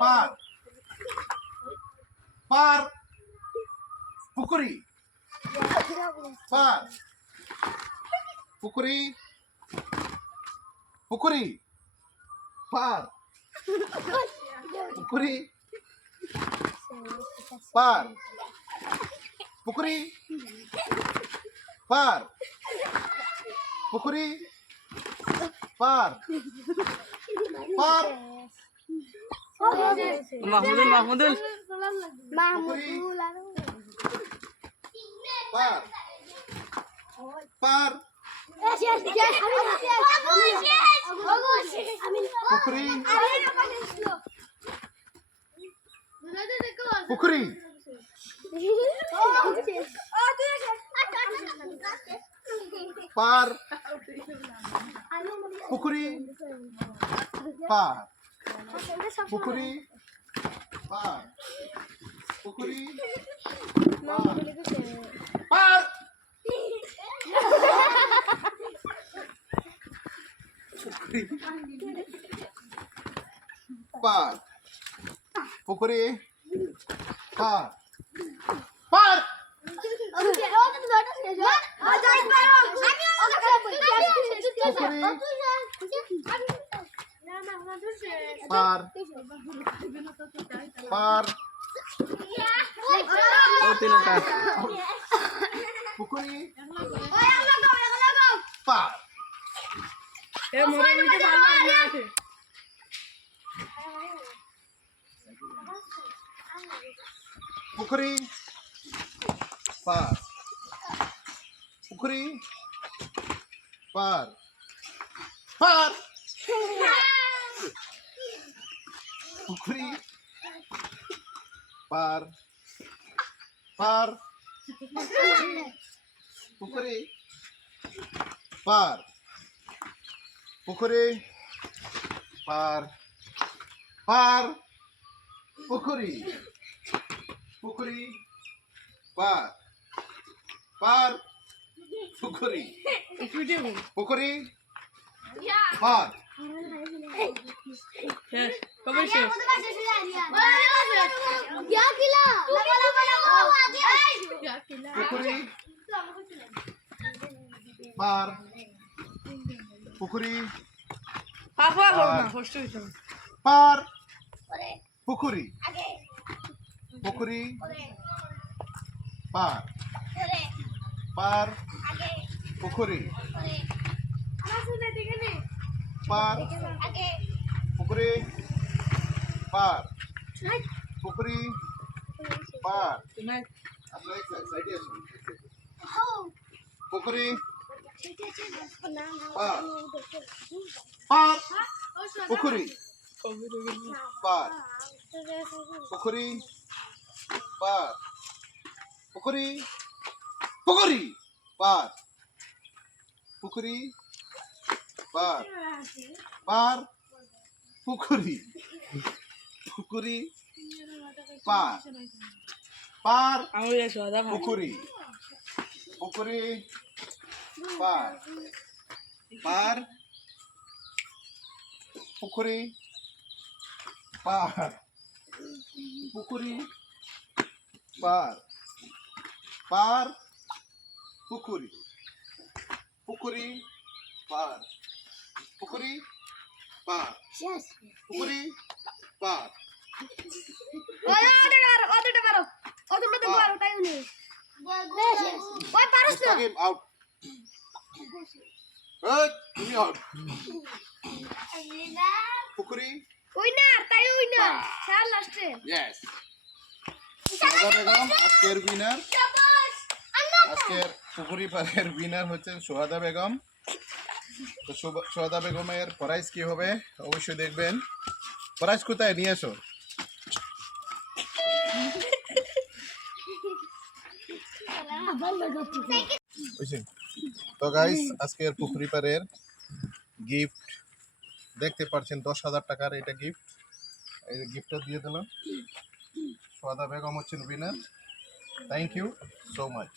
পার পার পুকুরি পার পুকুরি পুকুরি পার পুকুরি পার পুকুরি পার পুকুরি পার পার মাহমুদুল পার পার পুকুরি পুকুরি পার পুকুরি পার পুকুরি পার পুকুরি পার পার পুকুরি পার পার পার পার পুকুরি পার পুকুরি পার পুকুরি পার পার পুকুরি পার পার পুকুরি পার পুকুরি পার পার পুকুরি পুকুরি পার পার পুকুরি পুকুরি পার পুকুরি পার পুকুরি পার পুকুরি পুকুরি পার পার পুকুরি পার পুকুরি পার পুকুরি পার পুকুরি পার পার পুকুরি পার পুকুরি পার পুকুরি পুকুরি পার পুকুরি পার পার পুকুরি পুকুরি পার পার পুকুরি পুকুরি পার পার পুকুরি পার পুকুরি পার পার পুকুরি পুকুরি পার পুকুরি পার পুকুরি পার out তুমি out পুকুরি yes সোহাদা Begum আজকের winner আজকের পুকুরি পারের উইনার হচ্ছে সোহাদা বেগম। তো সোহাদা বেগমের প্রাইজ কি হবে অবশ্যই দেখবেন। প্রাইজ কোথায় নিয়ে এসো। তো গাইস আজকের পুকুরি পারের গিফট দেখতে পাচ্ছেন 10,000 টাকার এটা গিফট। এই গিফটটা দিয়ে দিলাম। সোহাদা বেগম হচ্ছেন winner. Thank you so much.